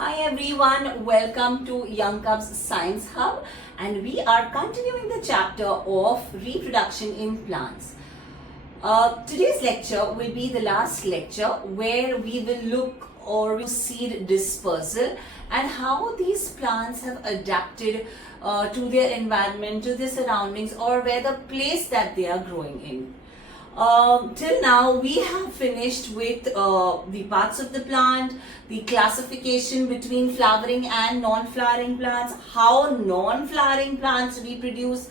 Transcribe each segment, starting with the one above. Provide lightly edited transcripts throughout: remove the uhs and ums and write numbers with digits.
Hi everyone, welcome to Young Cubs Science Hub, and we are continuing the chapter of reproduction in plants. Today's lecture will be the last lecture where we will look or seed dispersal and how these plants have adapted to their environment, to their surroundings, or where the place that they are growing in. Till now we have finished with the parts of the plant, the classification between flowering and non-flowering plants, how non-flowering plants reproduce.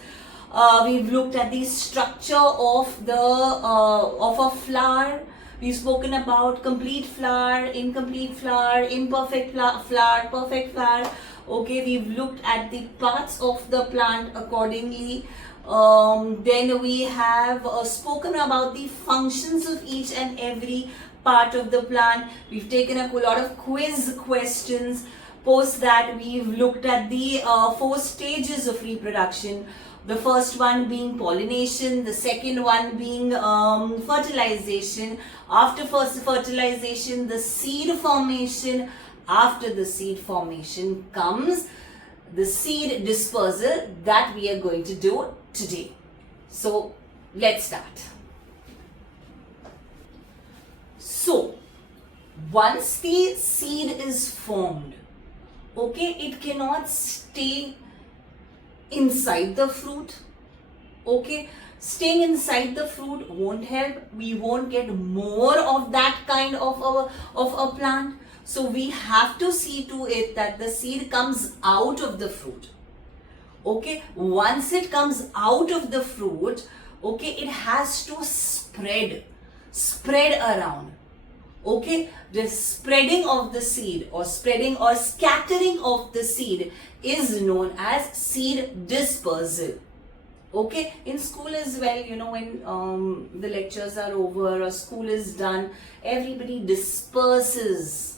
We've looked at the structure of a flower. We've spoken about complete flower, incomplete flower, imperfect flower, perfect flower. Okay, we've looked at the parts of the plant accordingly. Then we have spoken about the functions of each and every part of the plant. We've taken a lot of quiz questions. Post that, we've looked at the 4 stages of reproduction. The first one being pollination, the second one being fertilization. After first fertilization, the seed formation. After the seed formation comes the seed dispersal that we are going to do today. So let's start. So once the seed is formed, okay, it cannot stay inside the fruit. Okay, staying inside the fruit won't help. We won't get more of that kind of a plant. So we have to see to it that the seed comes out of the fruit. Okay, once it comes out of the fruit, okay, it has to spread around. Okay, the spreading of the seed or spreading or scattering of the seed is known as seed dispersal. Okay, in school as well, you know, when the lectures are over or school is done, everybody disperses.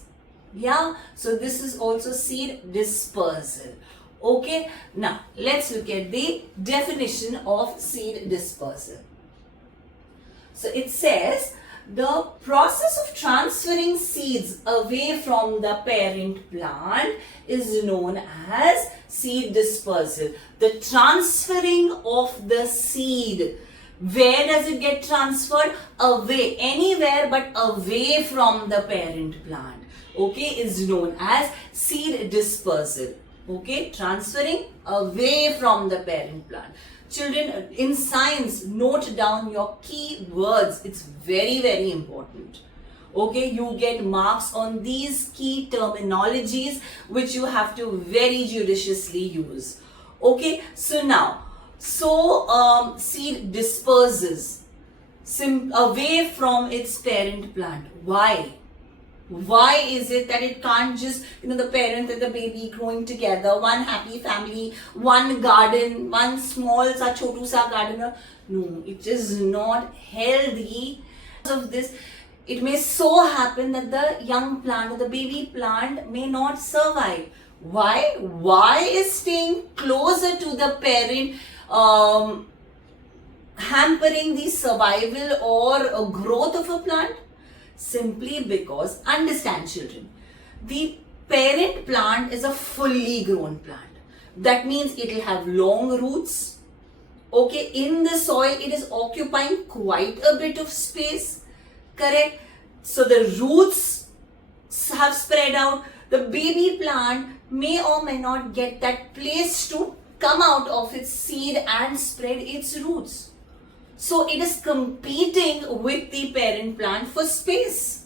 Yeah, so this is also seed dispersal. Okay, now let's look at the definition of seed dispersal. So it says the process of transferring seeds away from the parent plant is known as seed dispersal. The transferring of the seed. Where does it get transferred? Away, anywhere but away from the parent plant. Okay, is known as seed dispersal. Okay, transferring away from the parent plant. Children, in science, note down your key words. It's very, very important. Okay, you get marks on these key terminologies which you have to very judiciously use. Okay, so now, seed disperses away from its parent plant. Why? Why is it that it can't just, the parent and the baby growing together, one happy family, one garden, one small sa chotu sa garden? No, it is not healthy. Because of this, it may so happen that the young plant or the baby plant may not survive. Why? Why is staying closer to the parent hampering the survival or growth of a plant? Simply because, understand children, the parent plant is a fully grown plant. That means it will have long roots. Okay, in the soil it is occupying quite a bit of space. Correct? So the roots have spread out. The baby plant may or may not get that place to come out of its seed and spread its roots. So it is competing with the parent plant for space.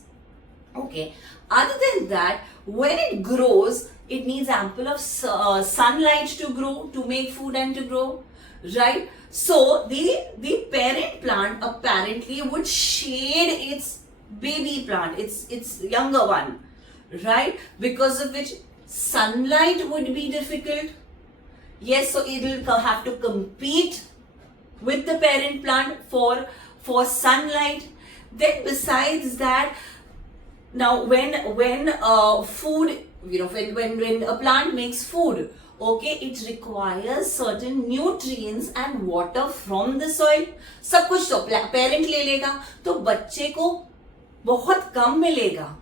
Okay. Other than that, when it grows, it needs ample of sunlight to grow, to make food and to grow. Right? So the parent plant apparently would shade its baby plant, its younger one. Right? Because of which sunlight would be difficult. Yes, so it will have to compete with the parent plant for sunlight. Then besides that, now when food, when a plant makes food, okay, it requires certain nutrients and water from the soil. सब कुछ तो parent ले लेगा, तो बच्चे को बहुत कम मिलेगा.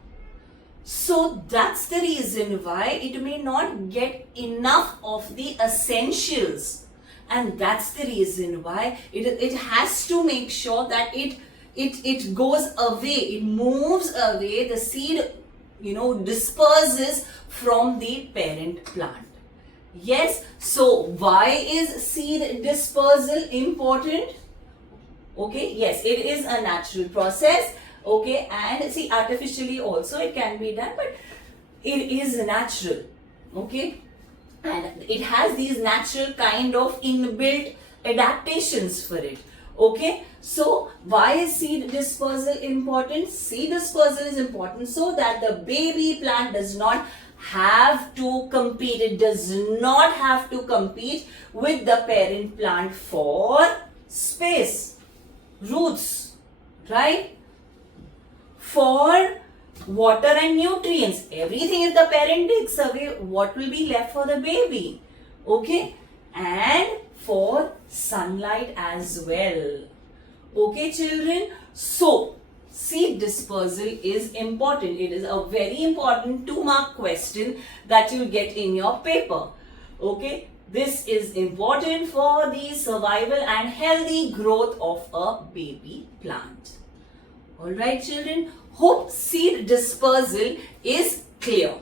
So that's the reason why it may not get enough of the essentials, and that's the reason why it has to make sure that it goes away, it moves away, the seed disperses from the parent plant. Yes, so why is seed dispersal important? Okay, yes, it is a natural process. Okay, and see, artificially also it can be done, but it is natural. Okay, and it has these natural kind of inbuilt adaptations for it. Okay, so why is seed dispersal important? Seed dispersal is important so that the baby plant does not have to compete. It does not have to compete with the parent plant for space, roots, right? For water and nutrients, everything. If the parent takes away, what will be left for the baby? Okay, and for sunlight as well. Okay, children, so seed dispersal is important. It is a very important 2-mark question that you get in your paper. Okay, this is important for the survival and healthy growth of a baby plant. Alright, children, hope seed dispersal is clear.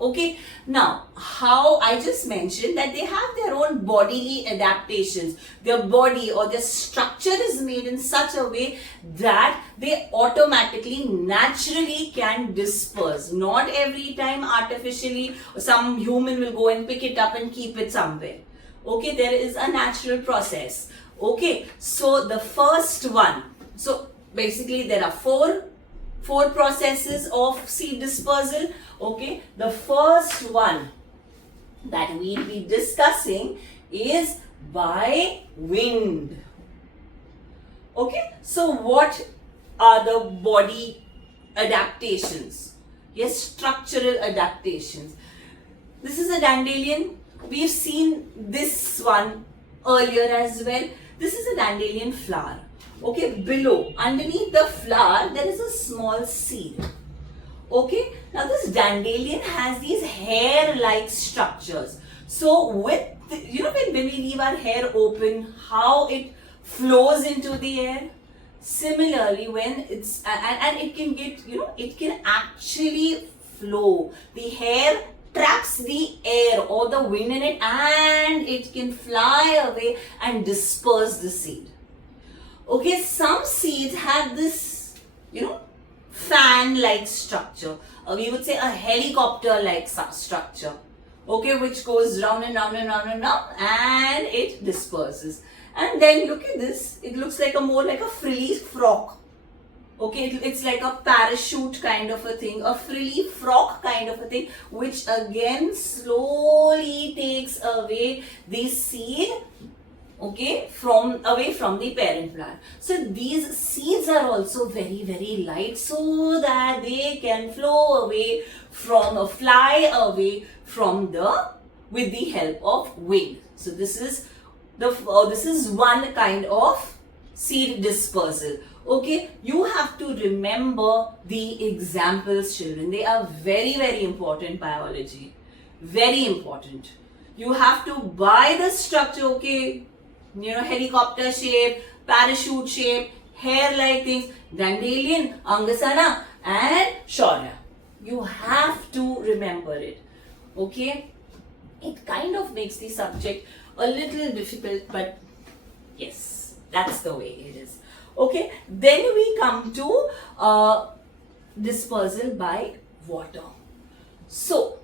Okay, now how I just mentioned that they have their own bodily adaptations. Their body or their structure is made in such a way that they automatically, naturally can disperse. Not every time artificially, some human will go and pick it up and keep it somewhere. Okay, there is a natural process. Okay, so the first one, so basically there are four processes of seed dispersal. Okay, the first one that we'll be discussing is by wind. Okay, so what are the body adaptations? Yes, structural adaptations. This is a dandelion. We've seen this one earlier as well. This is a dandelion flower. Okay, below, underneath the flower, there is a small seed. Okay, now this dandelion has these hair-like structures. So with, when we leave our hair open, how it flows into the air. Similarly, when it's, and it can get, it can actually flow. The hair traps the air or the wind in it, and it can fly away and disperse the seed. Okay, some seeds have this, fan-like structure. We would say a helicopter-like structure. Okay, which goes round and round and round and round, and it disperses. And then look at this. It looks like more like a frilly frock. Okay, it's like a parachute kind of a thing, a frilly frock kind of a thing, which again slowly takes away the seed. Okay, away from the parent plant. So these seeds are also very, very light, so that they can flow away fly away from with the help of wind. So this is one kind of seed dispersal. Okay, you have to remember the examples, children. They are very, very important. Biology, very important. You have to buy the structure. Okay, helicopter shape, parachute shape, hair-like things, dandelion, angasana, and shaurya. You have to remember it. Okay, it kind of makes the subject a little difficult, but yes, that's the way it is. Okay, then we come to dispersal by water. So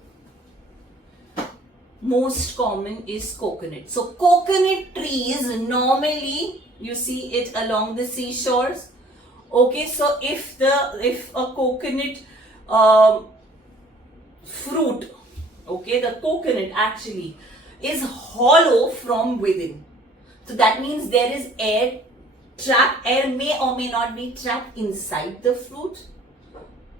most common is coconut. So coconut trees, normally you see it along the seashores. Okay, so if a coconut fruit, okay, the coconut actually is hollow from within. So that means there is air trapped. Air may or may not be trapped inside the fruit.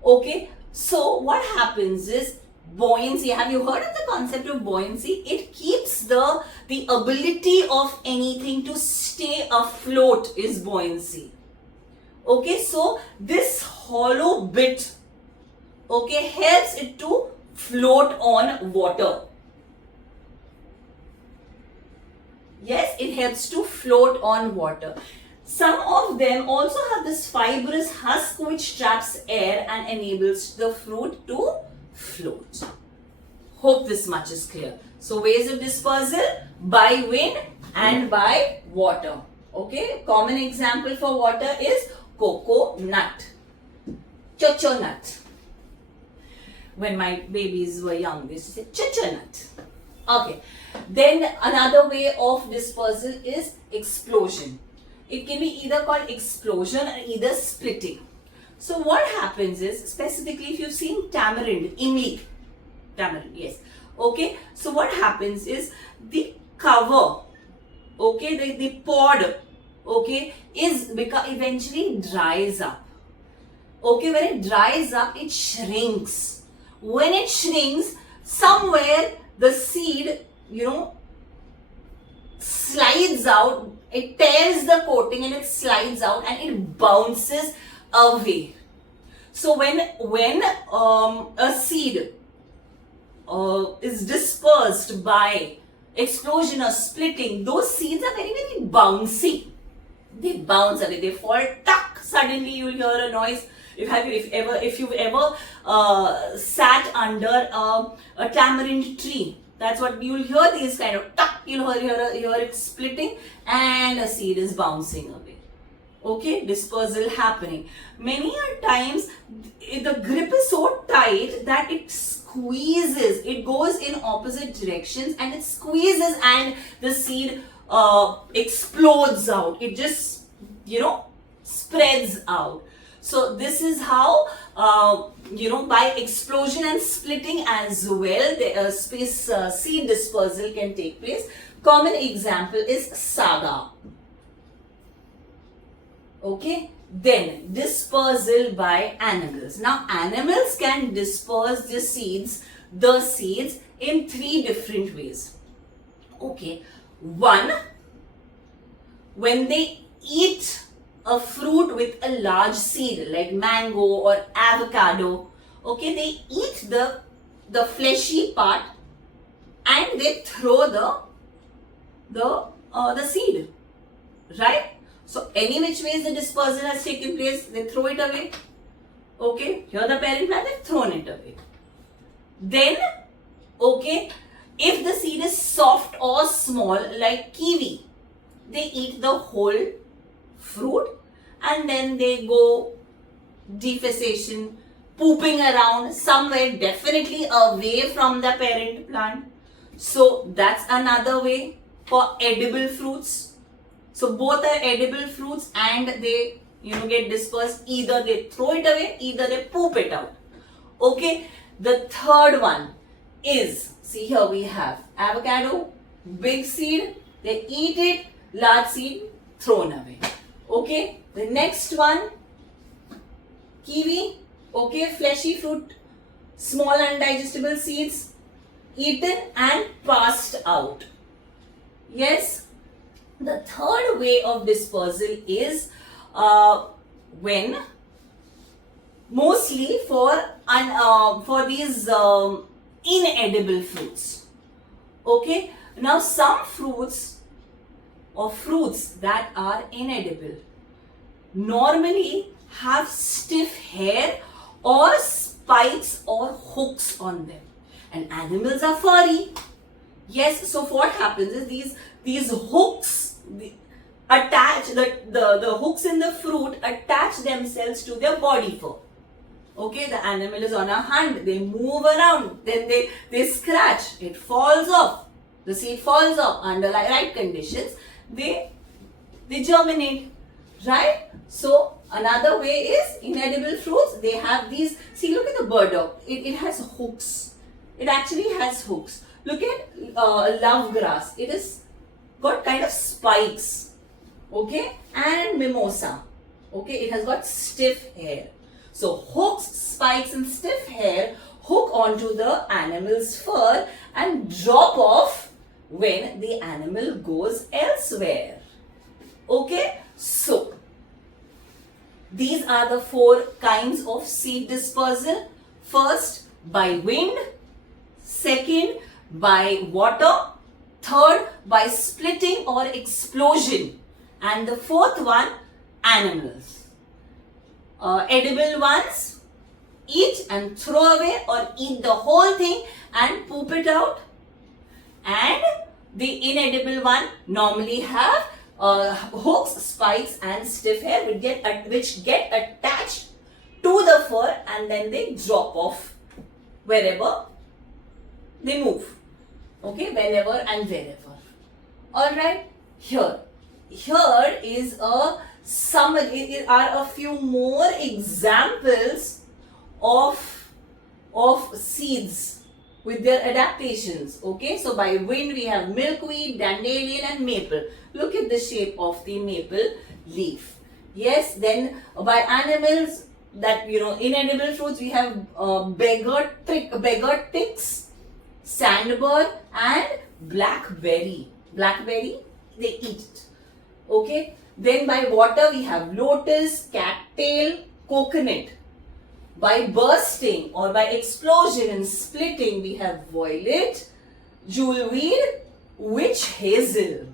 Okay, so what happens is buoyancy. Have you heard of the concept of buoyancy? It keeps the ability of anything to stay afloat is buoyancy. Okay, so this hollow bit, okay, helps it to float on water. Yes, it helps to float on water. Some of them also have this fibrous husk which traps air and enables the fruit to float. Hope this much is clear. So ways of dispersal: by wind and by water. Okay, common example for water is cocoa nut, chocho nut. When my babies were young, they used to say chocho nut. Okay, then another way of dispersal is explosion. It can be either called explosion or either splitting. So what happens is, specifically if you've seen tamarind, imli, tamarind, yes. Okay, so what happens is the cover, okay, the pod, okay, is because eventually dries up. Okay, when it dries up, it shrinks. When it shrinks, somewhere the seed, slides out, it tears the coating and it slides out and it bounces away. So when a seed is dispersed by explosion or splitting, those seeds are very, very bouncy. They bounce away, they fall, tuck, suddenly you'll hear a noise. If you've ever sat under a tamarind tree, that's what you'll hear, these kind of tuck, you'll hear it splitting and a seed is bouncing away. Okay, dispersal happening. Many a times the grip is so tight that it squeezes, it goes in opposite directions and it squeezes and the seed explodes out. It just, spreads out. So this is how, by explosion and splitting as well, the seed dispersal can take place. Common example is saga. Okay, then dispersal by animals. Now animals can disperse the seeds in 3 different ways. Okay, one, when they eat a fruit with a large seed like mango or avocado, okay, they eat the fleshy part and they throw the seed, right? So any which ways the dispersal has taken place, they throw it away. Okay, here the parent plant, they've thrown it away. Then, okay, if the seed is soft or small like kiwi, they eat the whole fruit and then they go defecation, pooping around somewhere definitely away from the parent plant. So that's another way for edible fruits. So both are edible fruits and they get dispersed. Either they throw it away, either they poop it out. Okay, the third one is, see here we have avocado, big seed, they eat it, large seed thrown away. Okay, the next one, kiwi, okay, fleshy fruit, small undigestible seeds, eaten and passed out. Yes, the third way of dispersal is when mostly for these inedible fruits. Okay, now some fruits or fruits that are inedible normally have stiff hair or spikes or hooks on them, and animals are furry. Yes, so what happens is these hooks attach, the hooks in the fruit attach themselves to their body fur. Okay, the animal is on a hunt, they move around, then they scratch, it falls off, the seed falls off. Under right conditions, they germinate, right? So another way is inedible fruits, they have these, see, look at the burdock, it has hooks, it actually has hooks. Look at love grass, it is got kind of spikes, okay, and mimosa, okay, it has got stiff hair. So hooks, spikes and stiff hair hook onto the animal's fur and drop off when the animal goes elsewhere. Okay, so these are the 4 kinds of seed dispersal. First, by wind. Second, by water. Third, by splitting or explosion. And the fourth one, animals. Edible ones, eat and throw away, or eat the whole thing and poop it out. And the inedible one normally have hooks, spikes and stiff hair which get attached to the fur, and then they drop off wherever they move. Okay, whenever and wherever. Alright, here is a summary, are a few more examples of seeds with their adaptations. Okay, so by wind we have milkweed, dandelion and maple. Look at the shape of the maple leaf. Yes, then by animals, that inedible fruits, we have beggar ticks, sandbird and blackberry. Blackberry, they eat it. Okay, then by water we have lotus, cattail, coconut. By bursting or by explosion and splitting, we have violet, jewelweed, witch hazel.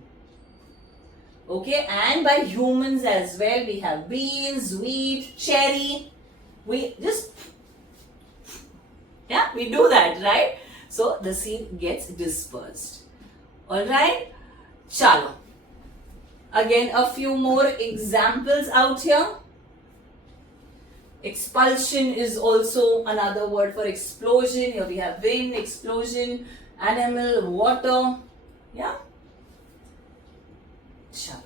Okay, and by humans as well, we have beans, wheat, cherry. We just, we do that, right? So the seed gets dispersed. Alright, chalo. Again, a few more examples out here. Expulsion is also another word for explosion. Here we have wind, explosion, animal, water. Yeah. Sure.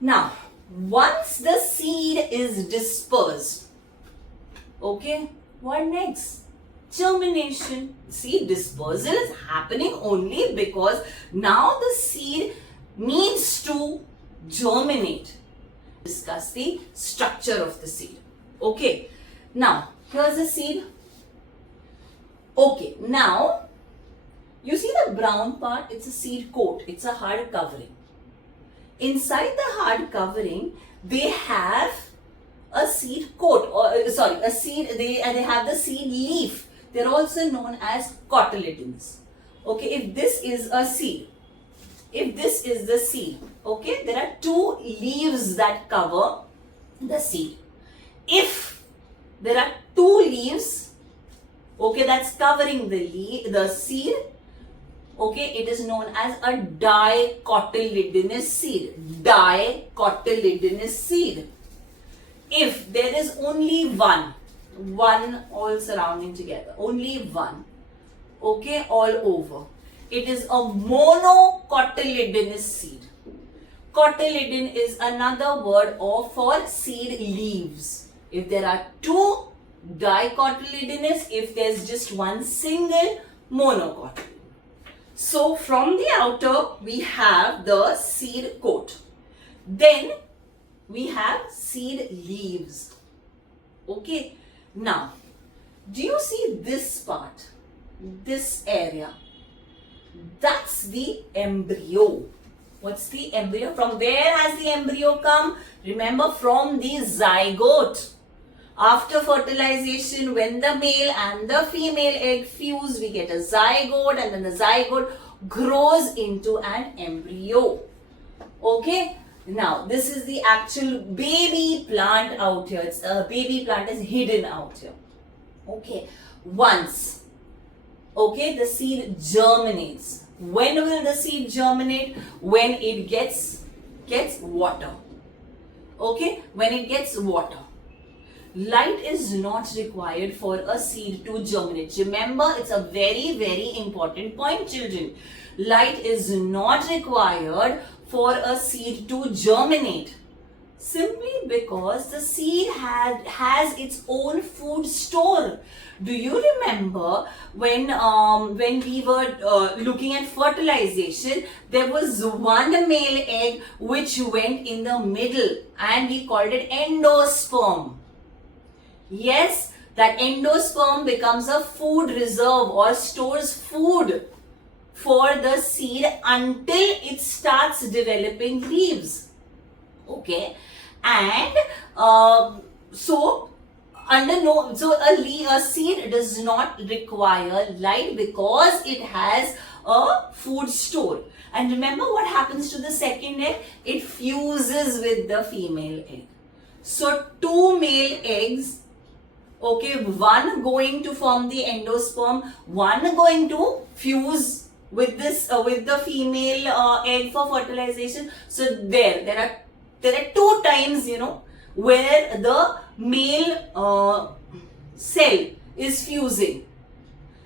Now, once the seed is dispersed, okay, what next? Germination. See, dispersal is happening only because now the seed needs to germinate. Discuss the structure of the seed. Okay, now here's the seed. Okay, now you see the brown part, it's a seed coat, it's a hard covering. Inside the hard covering, they have a seed coat, or a seed, they have the seed leaf. They're also known as cotyledons. Okay, if this is a seed, if this is the seed, okay, there are two leaves that cover the seed. If there are two leaves, okay, that's covering the seed, okay, it is known as a dicotyledonous seed. Dicotyledonous seed. If there is only one all surrounding together, only one, okay, all over, it is a monocotyledonous seed. Cotyledon is another word for seed leaves. If there are two, dicotyledonous. If there's just one single, monocotyledon. So from the outer we have the seed coat. Then we have seed leaves. Okay. Now, do you see this part? This area? That's the embryo. What's the embryo? From where has the embryo come? Remember, from the zygote. After fertilization, when the male and the female egg fuse, we get a zygote, and then the zygote grows into an embryo. Okay. Now, this is the actual baby plant out here. It's a baby plant is hidden out here. Okay. Once, okay, the seed germinates. When will the seed germinate? When it gets water. Okay, when it gets water. Light is not required for a seed to germinate. Remember, it's a very, very important point, children. Light is not required for a seed to germinate. Simply because the seed has its own food store. Do you remember when we were looking at fertilization, there was one male egg which went in the middle and we called it endosperm. Yes, that endosperm becomes a food reserve or stores food for the seed until it starts developing leaves. Okay, and so under no, so a seed does not require light because it has a food store. And remember what happens to the second egg? It fuses with the female egg. So two male eggs, okay, one going to form the endosperm, one going to fuse with this with the female egg for fertilization. So there are two times, where the male cell is fusing.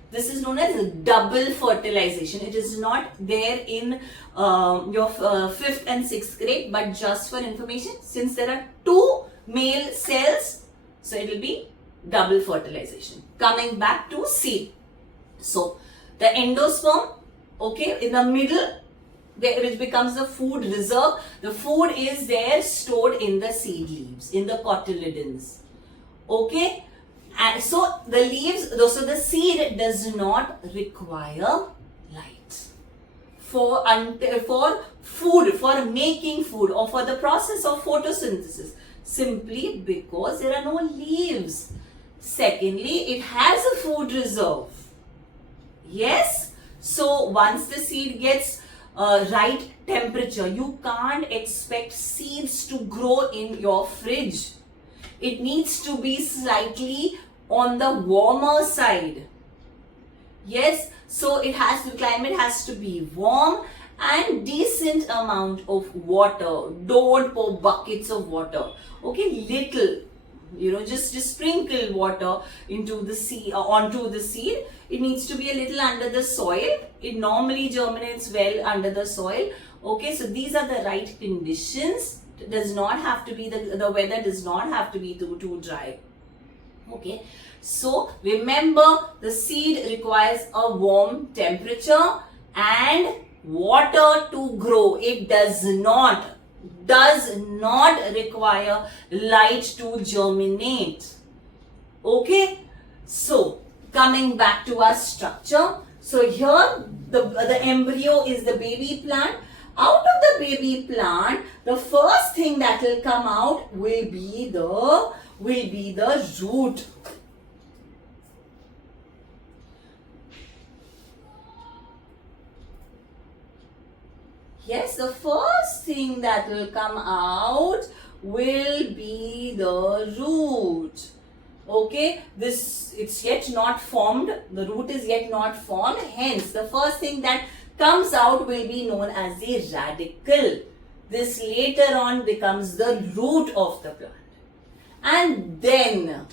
This is known as double fertilization. It is not there in your 5th and 6th grade, but just for information, since there are two male cells, so it will be double fertilization. Coming back to seed. So the endosperm, okay, in the middle, which becomes the food reserve. The food is there stored in the seed leaves, in the cotyledons. Okay, and so the leaves, so the seed does not require light for food, for making food, or for the process of photosynthesis, simply because there are no leaves. Secondly, it has a food reserve. Yes, so once the seed gets right temperature, you can't expect seeds to grow in your fridge. It needs to be slightly on the warmer side. Yes, so climate has to be warm and decent amount of water. Don't pour buckets of water. Okay, little, just sprinkle water into the seed, onto the seed. It needs to be a little under the soil. It normally germinates well under the soil. Okay, so these are the right conditions. It does not have to be, the weather does not have to be too dry. Okay, so remember, the seed requires a warm temperature and water to grow. It does not require light to germinate. Okay, so coming back to our structure. So here the embryo is the baby plant. Out of the baby plant, the first thing that will come out will be the root. Yes, the first thing that will come out will be the root. Okay, it's yet not formed. The root is yet not formed. Hence, the first thing that comes out will be known as the radicle. This later on becomes the root of the plant. And then,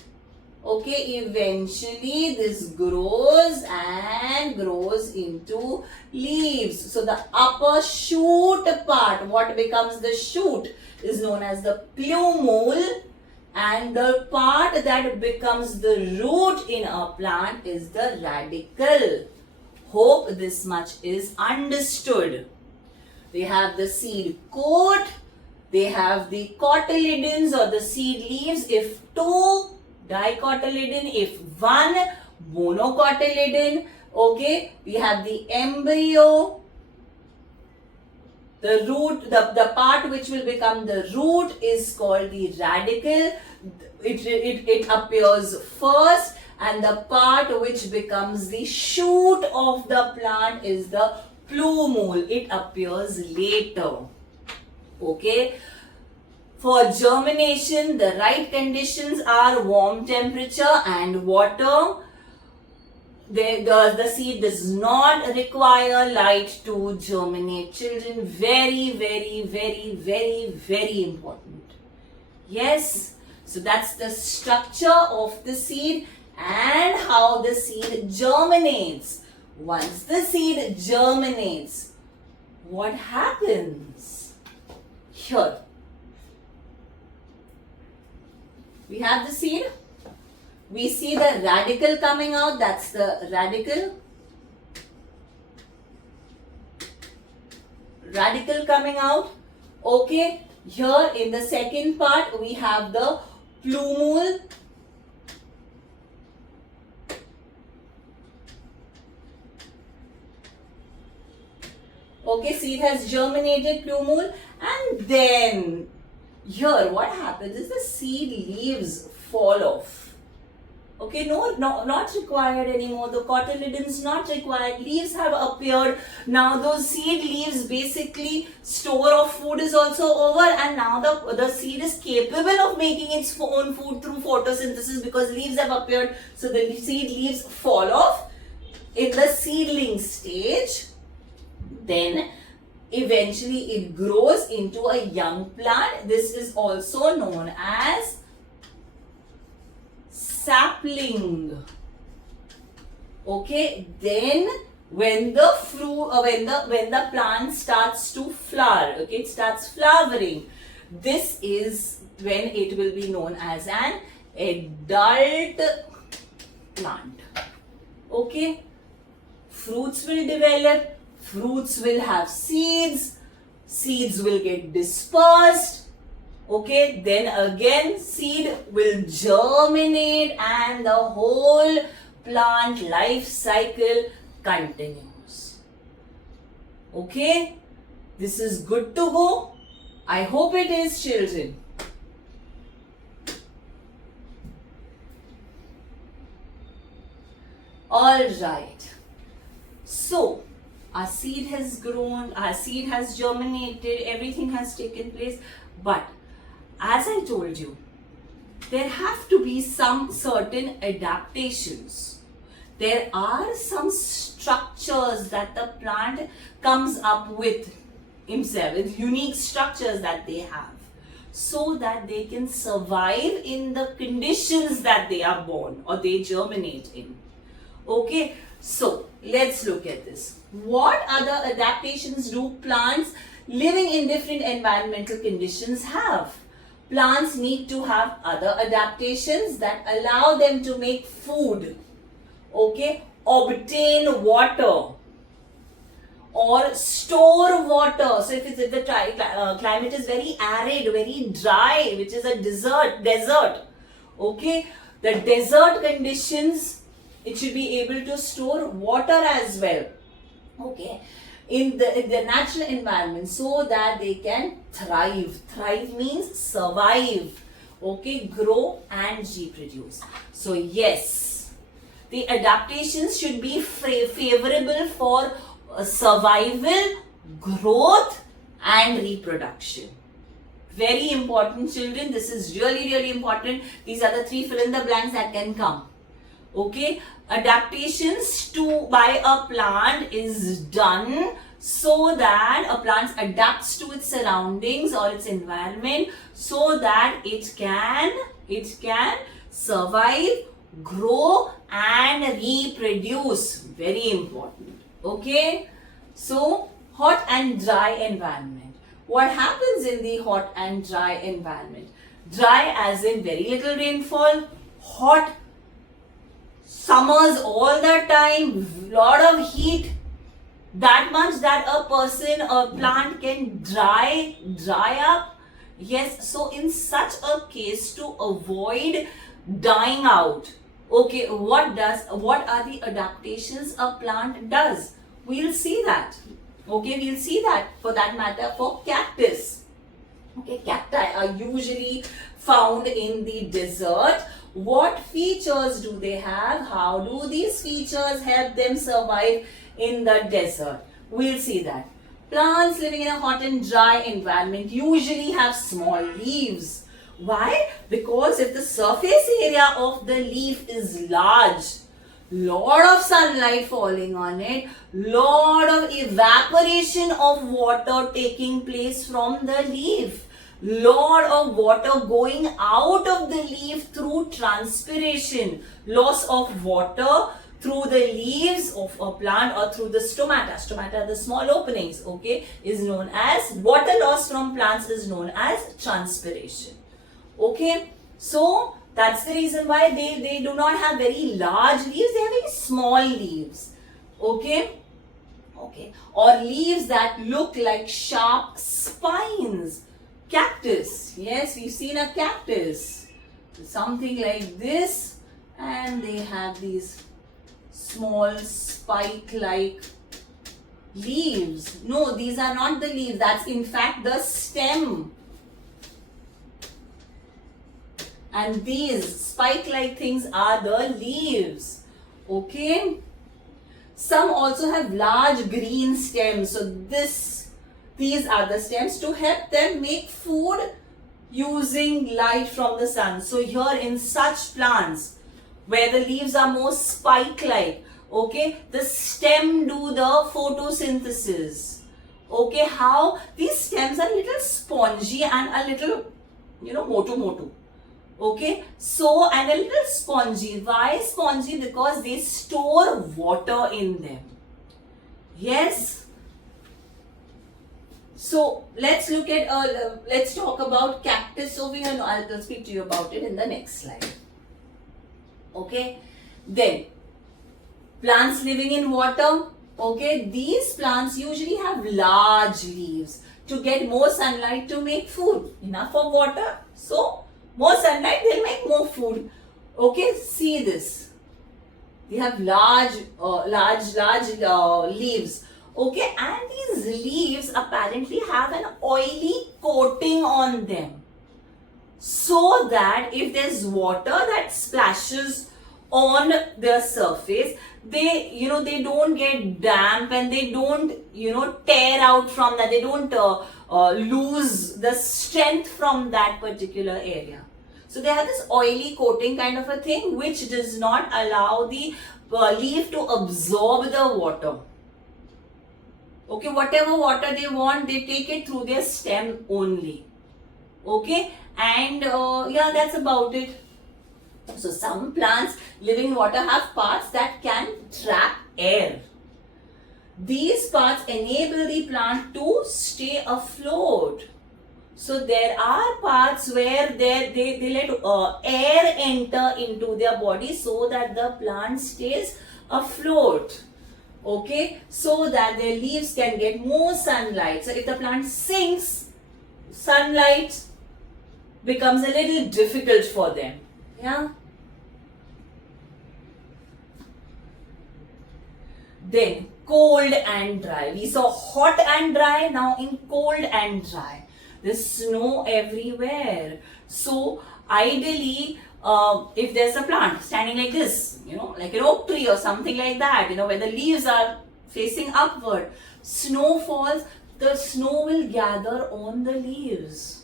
okay, eventually this grows and grows into leaves. So the upper shoot part, what becomes the shoot, is known as the plumule, and the part that becomes the root in a plant is the radicle. Hope this much is understood. They have the seed coat, they have the cotyledons or the seed leaves, if two, dicotyledon, if one, monocotyledon. Okay, we have the embryo, the root, the part which will become the root is called the radicle. It appears first, and the part which becomes the shoot of the plant is the plumule. It appears later. Okay. For germination, the right conditions are warm temperature and water. The seed does not require light to germinate. Children, very, very, very, very, very important. Yes, so that's the structure of the seed and how the seed germinates. Once the seed germinates, what happens? Here, we have the seed. We see the radicle coming out. That's the radicle. Radicle coming out. Okay. Here in the second part, we have the plumule. Okay, seed has germinated, plumule, and then here what happens is the seed leaves fall off. Okay, no, not required anymore. The cotyledons not required. Leaves have appeared. Now those seed leaves, basically store of food is also over, and now the seed is capable of making its own food through photosynthesis because leaves have appeared. So the seed leaves fall off in the seedling stage. Then eventually it grows into a young plant. This is also known as sapling. Okay, then when the fruit when the plant starts to flower, okay, it starts flowering, this is when it will be known as an adult plant. Okay, fruits will develop, fruits will have seeds, seeds will get dispersed. Okay, then again seed will germinate and the whole plant life cycle continues. Okay, this is good to go. I hope it is, children. Alright, so our seed has grown, our seed has germinated, everything has taken place, but as I told you, there have to be some certain adaptations. There are some structures that the plant comes up with himself, with unique structures that they have, so that they can survive in the conditions that they are born or they germinate in. Okay, so let's look at this. What other adaptations do plants living in different environmental conditions have? Plants need to have other adaptations that allow them to make food, okay, obtain water or store water. So if the climate is very arid, very dry, which is a desert, okay, the desert conditions, it should be able to store water as well, okay, in the natural environment, so that they can thrive. Thrive means survive, okay, grow and reproduce. So yes, the adaptations should be favorable for survival, growth and reproduction. Very important, children. This is really important. These are the three fill in the blanks that can come. Okay, adaptations by a plant is done so that a plant adapts to its surroundings or its environment so that it can survive, grow and reproduce. Very important. Okay, so hot and dry environment. What happens in the hot and dry environment? Dry as in very little rainfall, hot summers all the time, lot of heat, that much that a plant can dry up. Yes, so in such a case, to avoid dying out, okay, what are the adaptations a plant does? We'll see that. Okay, we'll see that. For that matter, for cactus. Okay, cacti are usually found in the desert. What features do they have? How do these features help them survive in the desert? We'll see that. Plants living in a hot and dry environment usually have small leaves. Why? Because if the surface area of the leaf is large, lot of sunlight falling on it, lot of evaporation of water taking place from the leaf, lot of water going out of the leaf through transpiration, loss of water through the leaves of a plant or through the stomata. Stomata are the small openings, okay, is known as water loss from plants is known as transpiration. Okay, so that's the reason why they do not have very large leaves, they have very small leaves. Okay, or leaves that look like sharp spines. Cactus, yes, we've seen a cactus, something like this, and they have these small spike-like leaves. No, these are not the leaves, that's in fact the stem. and these spike-like things are the leaves. Okay. Some also have large green stems. So these are the stems to help them make food using light from the sun. So here in such plants where the leaves are more spike-like, okay, the stem do the photosynthesis. Okay, how these stems are little spongy and a little, motu. Okay, so and a little spongy. Why spongy? Because they store water in them. Yes. So let's look at let's talk about cactus over here. No, I'll speak to you about it in the next slide. Okay, then plants living in water. Okay, these plants usually have large leaves to get more sunlight to make food. Enough of water, so more sunlight, they'll make more food. Okay, see this. They have large leaves. Okay, and these leaves apparently have an oily coating on them, so that if there's water that splashes on their surface, they don't get damp and they don't tear out from that. They don't lose the strength from that particular area. So they have this oily coating kind of a thing which does not allow the leaf to absorb the water. Okay, whatever water they want, they take it through their stem only. Okay, and yeah, that's about it. So some plants living in water have parts that can trap air. These parts enable the plant to stay afloat. So there are parts where they let air enter into their body so that the plant stays afloat. Okay, so that their leaves can get more sunlight. So if the plant sinks, sunlight becomes a little difficult for them. Yeah. Then cold and dry. We saw hot and dry. Now in cold and dry. There's snow everywhere. So ideally, if there's a plant standing like this, like an oak tree or something like that, where the leaves are facing upward, snow falls, the snow will gather on the leaves.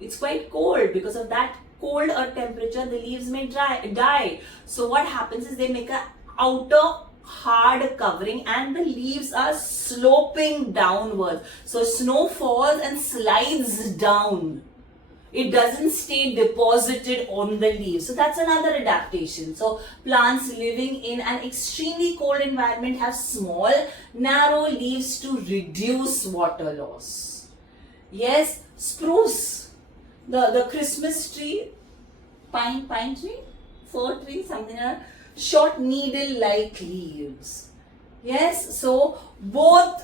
It's quite cold. Because of that cold or temperature, the leaves may die. So what happens is they make an outer hard covering and the leaves are sloping downwards. So snow falls and slides down. It doesn't stay deposited on the leaves. So that's another adaptation. So plants living in an extremely cold environment have small, narrow leaves to reduce water loss. Yes, spruce, the Christmas tree, pine tree, fir tree, something like that. Short needle-like leaves. Yes, so both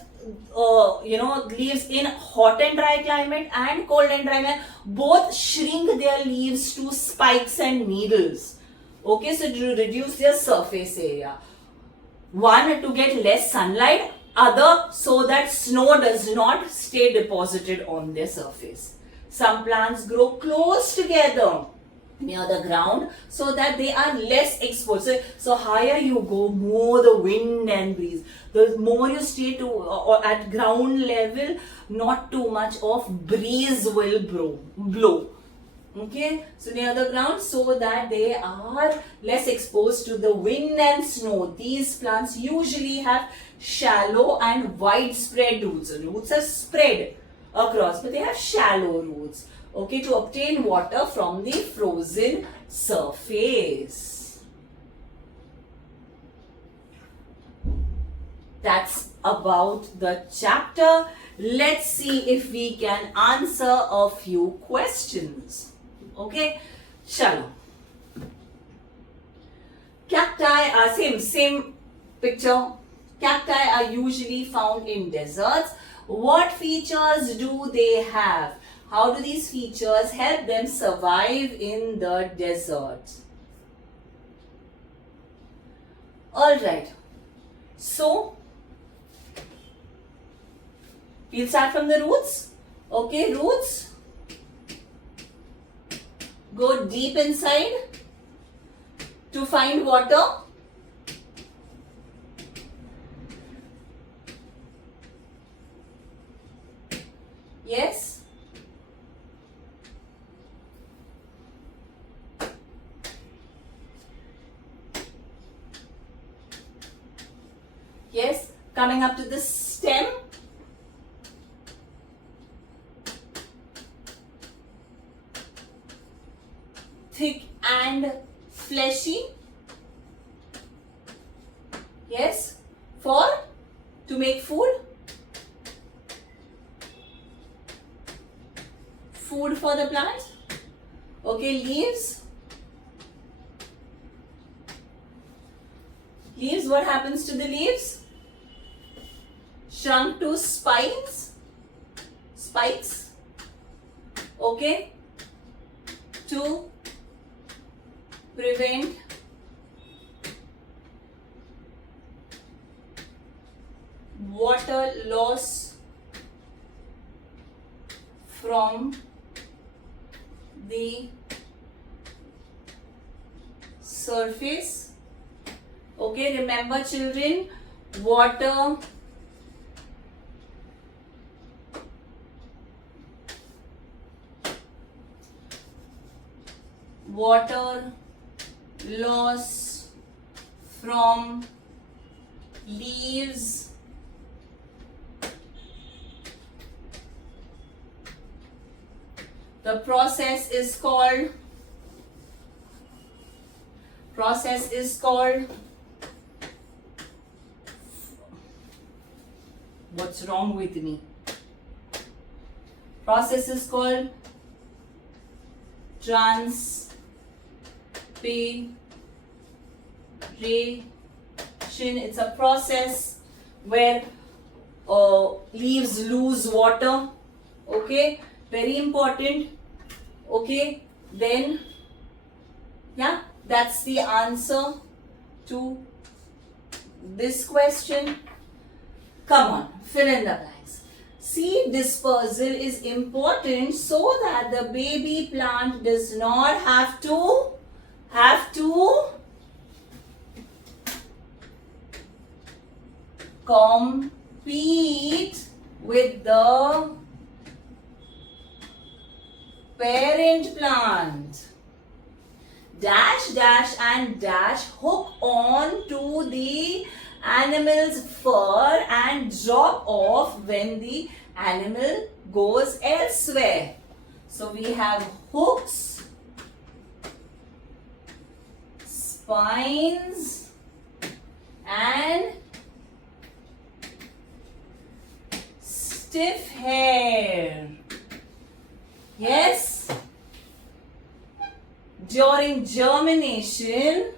leaves in hot and dry climate and cold and dry climate, both shrink their leaves to spikes and needles. Okay, so to reduce their surface area. One, to get less sunlight, other so that snow does not stay deposited on their surface. Some plants grow close together near the ground so that they are less exposed. So higher you go, more the wind and breeze. The more you stay or at ground level, not too much of breeze will blow. Okay, so near the ground so that they are less exposed to the wind and snow. These plants usually have shallow and widespread roots. The roots are spread across, but they have shallow roots. Okay, to obtain water from the frozen surface. That's about the chapter. Let's see if we can answer a few questions. Okay, chalo. Cacti are same picture. Cacti are usually found in deserts. What features do they have? How do these features help them survive in the desert? Alright, so we'll start from the roots. Okay, roots. Go deep inside to find water. Yes? Yes? Coming up to the stem. Thick and fleshy. Yes? To make food. Food for the plant. Okay, leaves. Leaves, what happens to the leaves? Shrunk to spikes. Okay, to prevent water loss from the surface. Okay, remember children, water loss from leaves the process is called what's wrong with me? Process is called transpiration. It's a process where leaves lose water. Okay, very important. Okay, then yeah, that's the answer to this question. Come on, fill in the blanks. Seed dispersal is important so that the baby plant does not have to compete with the parent plant. Dash, dash and dash hook on to the animal's fur and drop off when the animal goes elsewhere. So we have hooks, spines and stiff hair. Yes? During germination,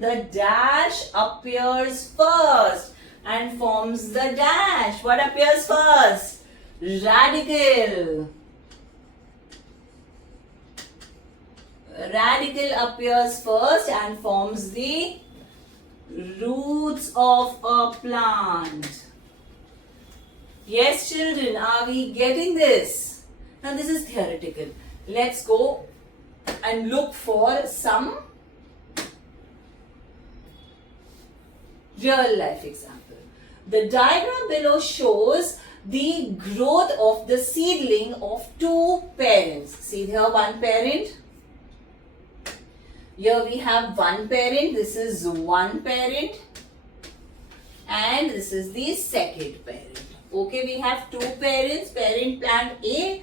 the dash appears first and forms the dash. What appears first? Radicle. Radicle appears first and forms the roots of a plant. Yes, children, are we getting this? Now this is theoretical. Let's go and look for some real life example. The diagram below shows the growth of the seedling of two parents. See here, one parent. Here we have one parent. This is one parent. And this is the second parent. Okay, we have two parents. Parent plant A.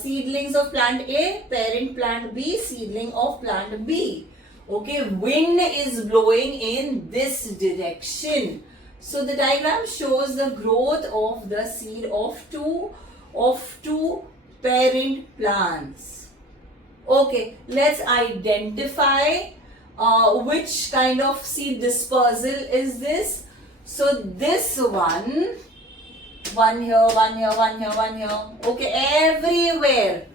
Seedlings of plant A, parent plant B, seedling of plant B. Okay, wind is blowing in this direction. So the diagram shows the growth of the seed of two parent plants. Okay, let's identify which kind of seed dispersal is this. So this one here, one here, one here, one here. Okay, everywhere.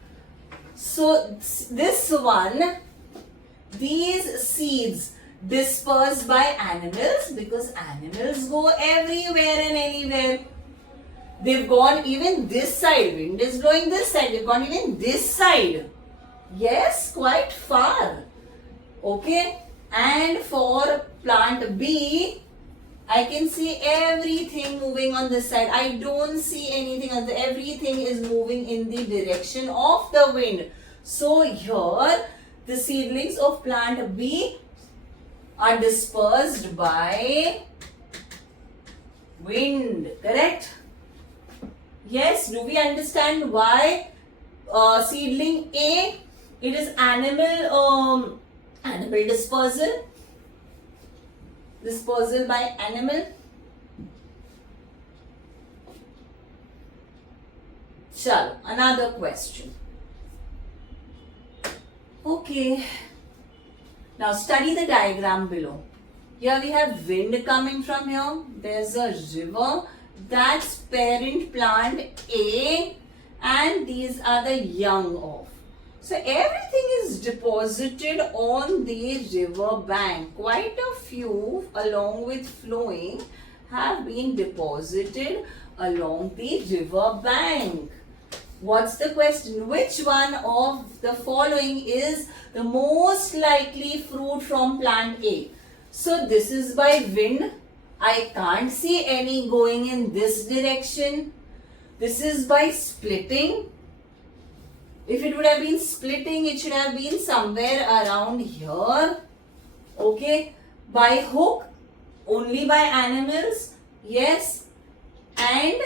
So this one, these seeds dispersed by animals because animals go everywhere and anywhere. They've gone even this side. Wind is blowing this side. They've gone even this side. Yes, quite far. Okay. And for plant B, I can see everything moving on this side. I don't see anything else. Everything is moving in the direction of the wind. So here, the seedlings of plant B are dispersed by wind. Correct? Yes. Do we understand why seedling A, it is animal dispersal? Dispersal by animal. Chalo, another question. Okay. Now study the diagram below. Here we have wind coming from here. There's a river. That's parent plant A, and these are the young of. So everything is deposited on the river bank. Quite a few, along with flowing, have been deposited along the river bank. What's the question? Which one of the following is the most likely fruit from plant A? So this is by wind. I can't see any going in this direction. This is by splitting. If it would have been splitting, it should have been somewhere around here. Okay. By hook, only by animals. Yes. And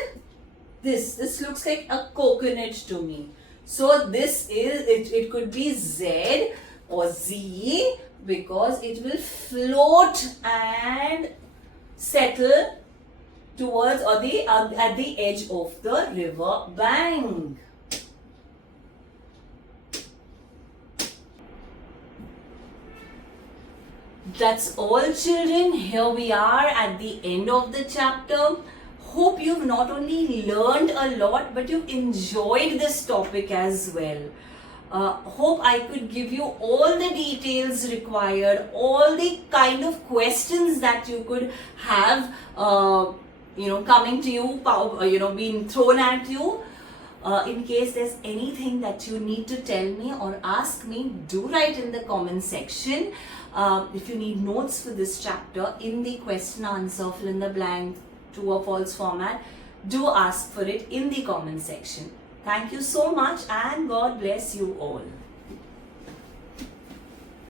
this looks like a coconut to me. So this is, it could be Z or Z, because it will float and settle towards or at the edge of the river bank. That's all, children. Here we are at the end of the chapter. Hope you've not only learned a lot, but you've enjoyed this topic as well. Hope I could give you all the details required, all the kind of questions that you could have, coming to you, being thrown at you. In case there's anything that you need to tell me or ask me, do write in the comment section. If you need notes for this chapter in the question answer, fill in the blank, true or false format, do ask for it in the comment section. Thank you so much, and God bless you all.